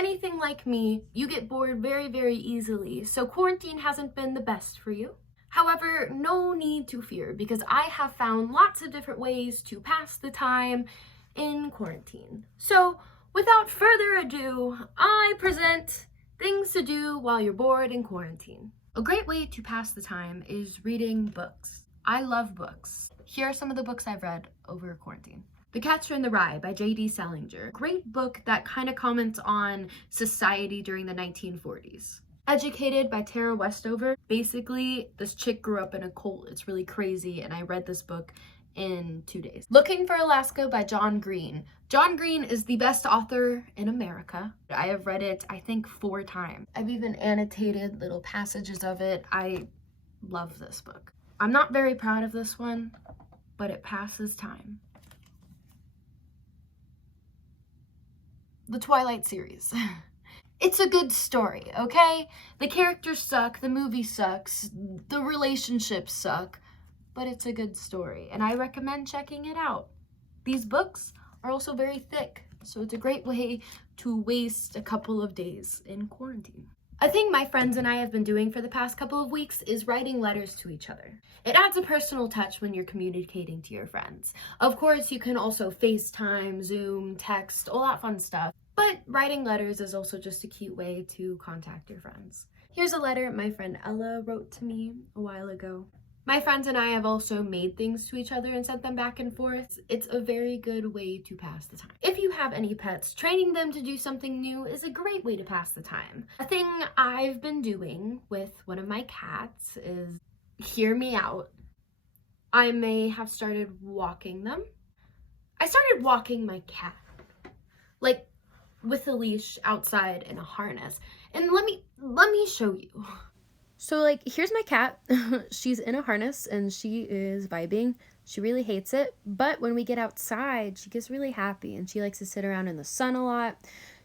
anything like me, you get bored very, very easily, so quarantine hasn't been the best for you. However, no need to fear because I have found lots of different ways to pass the time in quarantine. So, without further ado, I present things to do while you're bored in quarantine. A great way to pass the time is reading books. I love books. Here are some of the books I've read over quarantine. The Catcher in the Rye by J.D. Salinger. Great book that kind of comments on society during the 1940s. Educated by Tara Westover. Basically, this chick grew up in a cult. It's really crazy, and I read this book in 2 days. Looking for Alaska by John Green. John Green is the best author in America. I have read it, I think, 4 times. I've even annotated little passages of it. I love this book. I'm not very proud of this one, but it passes time. The Twilight series. It's a good story, okay? The characters suck, the movie sucks, the relationships suck, but it's a good story, and I recommend checking it out. These books are also very thick, so it's a great way to waste a couple of days in quarantine. A thing my friends and I have been doing for the past couple of weeks is writing letters to each other. It adds a personal touch when you're communicating to your friends. Of course, you can also FaceTime, Zoom, text, all that fun stuff. But writing letters is also just a cute way to contact your friends. Here's a letter my friend Ella wrote to me a while ago. My friends and I have also made things to each other and sent them back and forth. It's a very good way to pass the time. If you have any pets, training them to do something new is a great way to pass the time. A thing I've been doing with one of my cats is, hear me out, I may have started walking them. I started walking my cat, like with a leash outside in a harness. And let me show you. So like, here's my cat. She's in a harness and she is vibing. She really hates it, but when we get outside, she gets really happy and she likes to sit around in the sun a lot.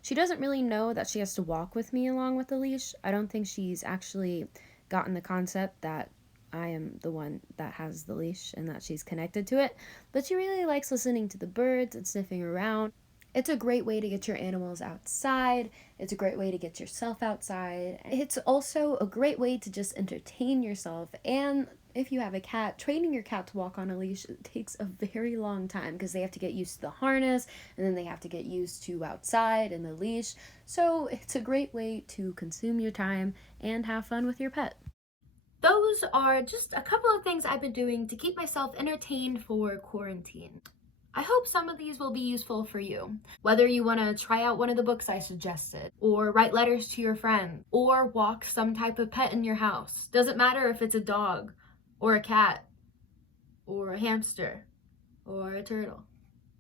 She doesn't really know that she has to walk with me along with the leash. I don't think she's actually gotten the concept that I am the one that has the leash and that she's connected to it, but she really likes listening to the birds and sniffing around. It's a great way to get your animals outside. It's a great way to get yourself outside. It's also a great way to just entertain yourself. And if you have a cat, training your cat to walk on a leash takes a very long time because they have to get used to the harness and then they have to get used to outside and the leash. So it's a great way to consume your time and have fun with your pet. Those are just a couple of things I've been doing to keep myself entertained for quarantine. I hope some of these will be useful for you. Whether you want to try out one of the books I suggested, or write letters to your friend, or walk some type of pet in your house. Doesn't matter if it's a dog, or a cat, or a hamster, or a turtle.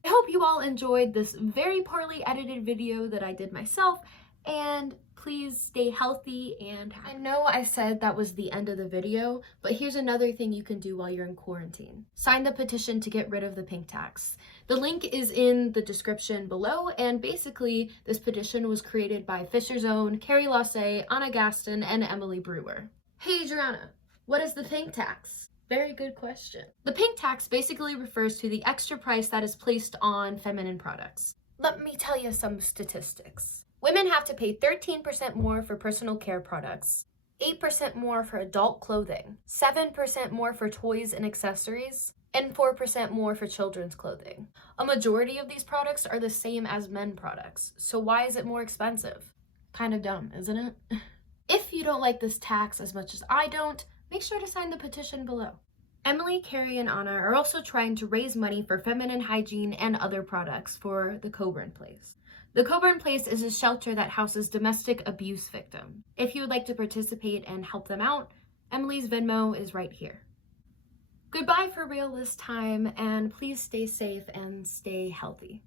I hope you all enjoyed this very poorly edited video that I did myself, and please stay healthy and happy. I know I said that was the end of the video, but here's another thing you can do while you're in quarantine. Sign the petition to get rid of the pink tax. The link is in the description below, and basically this petition was created by Fisher's Own, Carrie Lassay, Anna Gaston, and Emily Brewer. Hey Adriana, what is the pink tax? Very good question. The pink tax basically refers to the extra price that is placed on feminine products. Let me tell you some statistics. Women have to pay 13% more for personal care products, 8% more for adult clothing, 7% more for toys and accessories, and 4% more for children's clothing. A majority of these products are the same as men products, so why is it more expensive? Kind of dumb, isn't it? If you don't like this tax as much as I don't, make sure to sign the petition below. Emily, Carrie, and Anna are also trying to raise money for feminine hygiene and other products for the Coburn Place. The Coburn Place is a shelter that houses domestic abuse victims. If you would like to participate and help them out, Emily's Venmo is right here. Goodbye for real this time, and please stay safe and stay healthy.